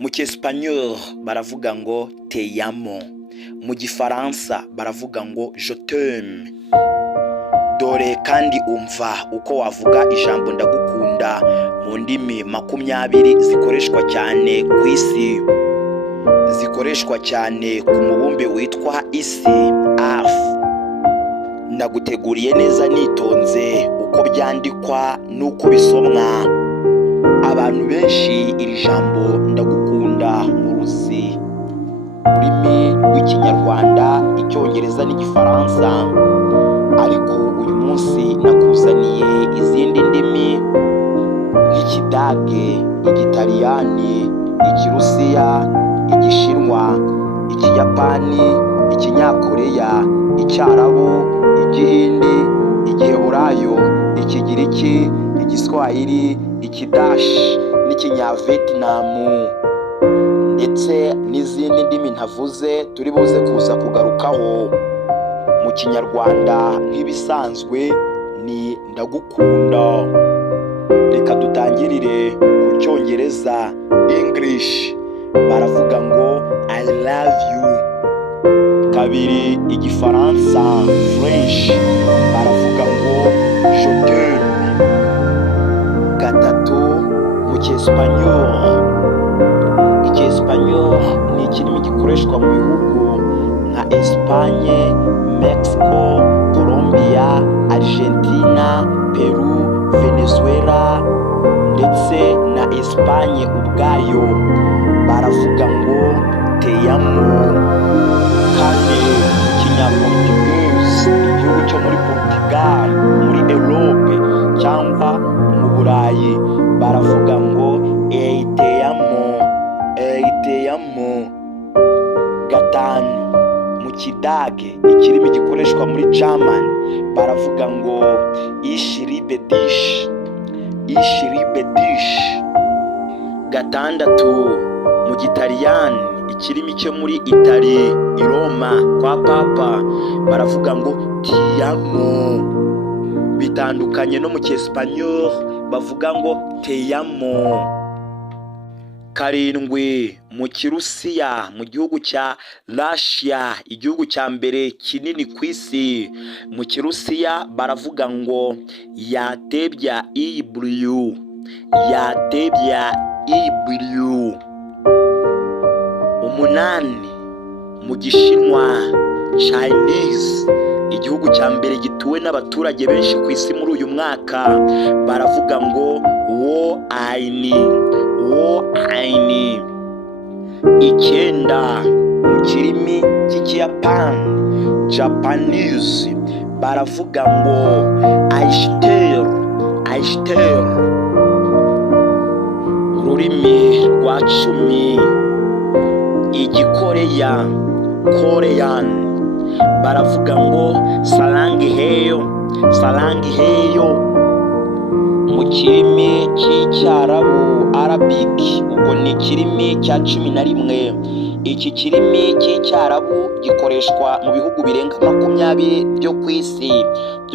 Mu cyesipanyol baravuga ngo te amo, mu gifaransa baravuga ngo je t'aime. Dore kandi umva uko wavuga ijambo ndagukunda mu ndimi 20 zikoreshwa cyane ku isi, zikoreshwa cyane ku mubumbe witwa isi Earth. Ndaguteguriye neza nitonze uko byandikwa n'uko bisomwa. Abantu benshi iri jambo ndagukunda muruzi ururimi rw'ikinyarwanda, icyongereza n'igifaransa, ariko uyu munsi nakuzaniye izindi ndimi nk'ikidage, igitaliyani, ikirusiya, igishinwa, ikiyapani, ikinyakoreya, icyarabu, igihindi, igiheburayo, ikigiriki, igiswahili, ikidashi n'ikinyavietnamu, ndetse n'izindi ndimi ntavuze turi buze kuza kugarukaho. Mu kinyarwanda nk'ibisanzwe ni ndagukunda. Reka dutangirire ku cyongereza English, baravuga ngo I love you. Kabiri igifaransa French, baravuga ngo je t'aime. Gatatu mu cyesipanyol, icyesipanyol ni ikirimi gikoreshwa mu bihugu nka Espagne, Mexico, Colombia, Argentina, Peru, Venezuela ndetse na Espagne ubwayo, baravuga ngo te amo. Kandi ikinyaportuguese, igihugu cyo muri Portugal, muri Europe cyangwa mu Burayi, baravuga ngo te amo, te amo. Gatanu mu kidage, ikirimi gikoreshwa muri German, baravuga ngo ich liebe dich, ich liebe dich. Gatandatu mu gitaliyani, ikirimi cyo muri Italy i Roma kwa Papa, baravuga ngo ti amo. Bitandukanye no mu cyesipanyol bavuga ngo te amo. Karindwi mu kirusiya, mu gihugu cya Russia, igihugu cya mbere kinini ku isi, mu kirusiya baravuga ngo yatebya ibliyu, yatebya ibliyu. Umunani mu gishinwa Chinese, igihugu cya mbere gituwe n'abaturage benshi ku isi muri uyu mwaka, baravuga ngo wo aini, wo aini. Icyenda mu kirimi cy'ikiyapani Japanese, baravuga ngo aishiteru, aishiteru. Ururimi rwa 10 igikoreya Korean, baravuga ngo sarangi heyo, sarangi heyo. Mu kirimi cy'icyarabu Arabic, ubwo ni ikirimi cya 11. Iki kirimi cy'icyarabu gikoreshwa mu bihugu birenga 20 byo ku isi,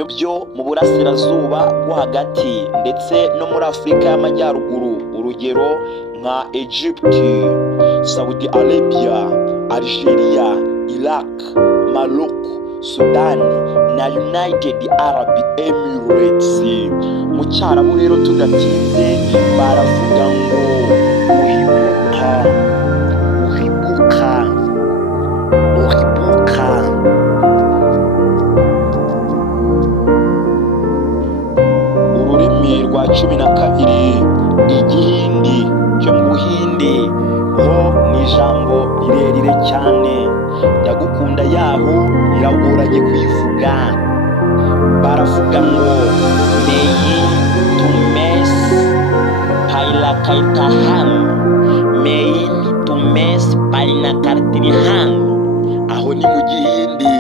byo mu burasirazuba bwo hagati ndetse no muri Afurika y'Amajyaruguru, urugero nka Egypt, Saudi Arabia, Algeria, Iraq, Morocco, Sudan na United Arab Emirates. Mu cyarabu rero tudatinze baravuga ngo uhibuka, uhibuka, uhibuka. Ururimi rwa 12 igihindi cyo mu Buhinde, ho ni ijambo rirerire cyane, ndagukunda yaho iragoranye kuyivuga. Baravuga ngo meyi tumes pailakaitahan, meyi tumes pailakaitirihan. Aho ni mu gihindi.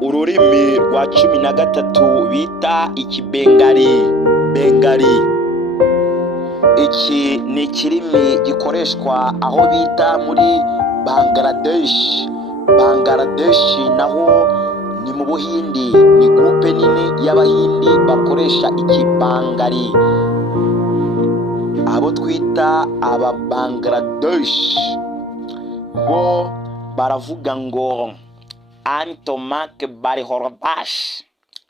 Ururimi rwa 13 bita ikibengali, bengali. Iki ni ikirimi gikoreshwa aho bita muri Bangladesh, Bangladesh naho ni mu Buhindi, ni groupe nini y'Abahindi bakoresha ikibangali. abo twita aba Bangladesh bo baravuga ngo Antomak Barihorbash,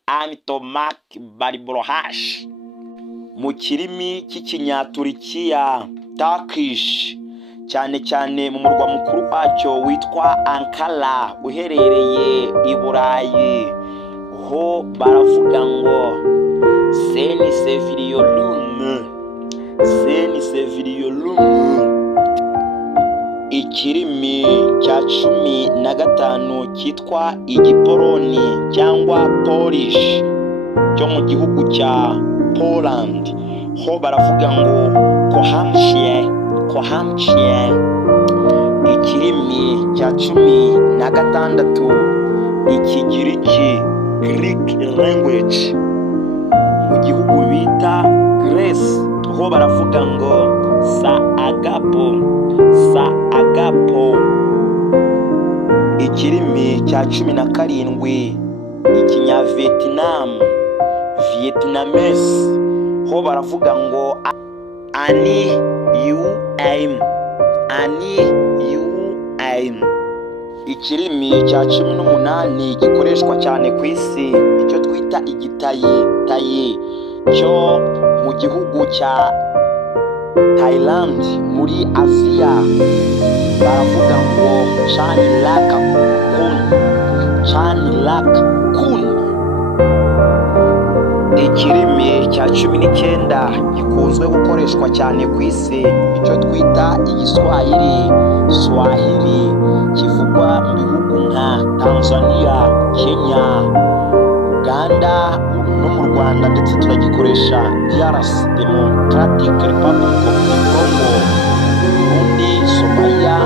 Antomak Baribrohash. Mu kirimi cy'ikinyaturikiya Turkish, cyane cyane mu murwa mukuru wacyo witwa Ankara uherereye i Burayi, ho baravuga ngo Seni Seviliolumu, Seni Seviliolumu. Ikirimi cya 15 cyitwa Igipoloni cyangwa Polish cyo mu gihugu cya Poland, ho baravuga ngo Kohamshie, Kohamshie. Ikirimi cya 16 Ikigiriki, Greek language mu gihugu bita Greece, ho baravuga ngo Saagapo, Saagapo. Ikirimi cya 17 Ikinyavietnam, Vietnamese, ho baravuga ngo Ani Yu Aim, Ani Yu Aim. Ikirimi cya 18 gikoreshwa cyane ku isi, icyo twita Igitayi, Tayi, cyo mu gihugu cya Thailand muri Aziya, baravuga ngo Chanilakakun, Chanilakakun. Ikirimi cya 19 gikunzwe gukoreshwa cyane ku isi, icyo twita Igiswahili, Swahili, kivugwa mu bihugu nka Tanzania, Kenya, Uganda no mu Rwanda, ndetse turagikoresha DRC, Democratic Republic of Congo, Burundi, Somalia,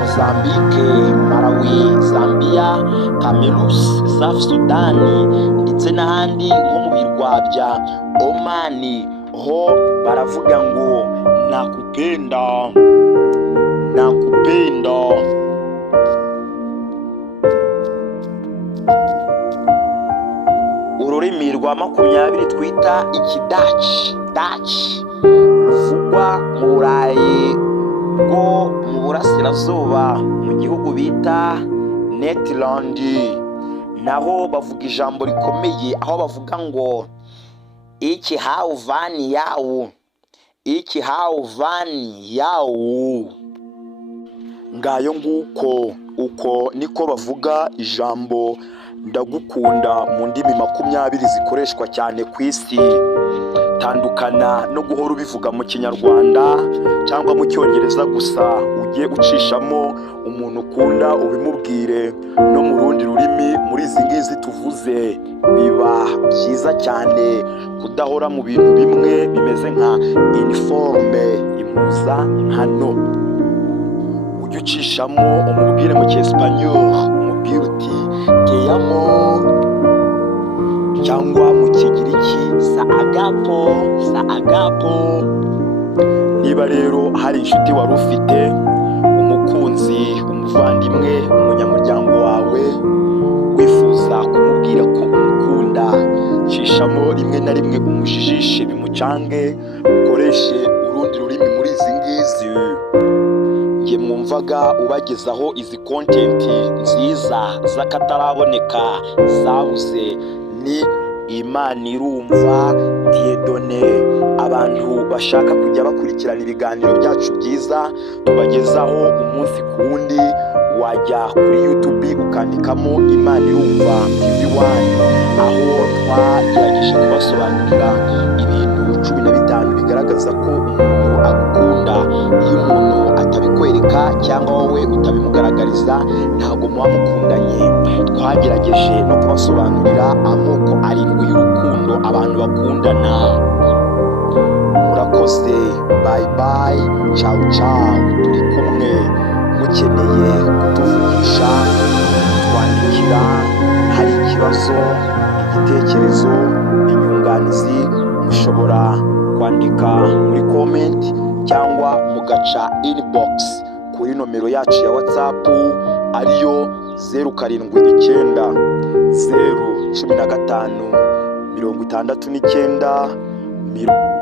Mozambique, Malawi, Zambia, Cameroon, South Sudan, ndetse n'ahandi nko mu birwa bya Oman, ho baravuga ngo nakupenda, nakupenda. Ururimi rwa 20 twita Ikidachi, Dutch, ruvugwa mu Burayi bwo mu burasirazuba mu gihugu bita Netherland, naho bavuga ijambo rikomeye, aho bavuga ngo iki hau vani yawu, iki hau vani yawu. Ngayo nguko, uko niko bavuga ijambo ndagukunda mu ndimi 20 zikoreshwa cyane ku isi. Tandukana no guhora ubivuga mu Kinyarwanda cyangwa mu Cyongereza gusa, ujye ucishamo umuntu ukunda ubimubwire no mu rundi rurimi muri izi ngizi tuvuze. Biba byiza cyane kudahora mu bintu bimwe bimeze nka uniforme, impuza hano. Ujye ucishamo umubwire mu Cyesipanyol, umubwire uti Teyamo, cyangwa mu Kigiriki Saagapo, Saagapo. Niba rero hari inshuti wari ufite, umukunzi, umuvandimwe, umunyamuryango wawe, wifuza kumubwira ko umukunda, cishamo rimwe na rimwe umujijishe bimucange, ukoreshe urundi rurimi muri izi ngizi. Nge mwumvaga ubagezaho izi content nziza z'akataraboneka zabuze ni Imanirumva Dieudonné. Abantu bashaka kujya bakurikirana ibiganiro byacu byiza tubagezaho umunsi ku wundi, wajya kuri YouTube ukandikamo Imanirumva TV1, aho twagerageje kubasobanurira ibintu 15 bigaragaza ko umuntu agukunda. Iyo umuntu atabikwereka cyangwa wowe utabimugaragariza, ntabwo muba mukundanye. Twagerageje no kubasobanurira amoko 7 y'urukundo abantu bakundana. Murakoze, bye bye, ciao ciao. Turi kumwe, mukeneye kutuvugisha, twandikira, hari ikibazo, igitekerezo, inyunganizi, mushobora kwandika muri comment cyangwa mugaca inbox kuri nomero yacu ya WhatsApp ariyo 079 015 69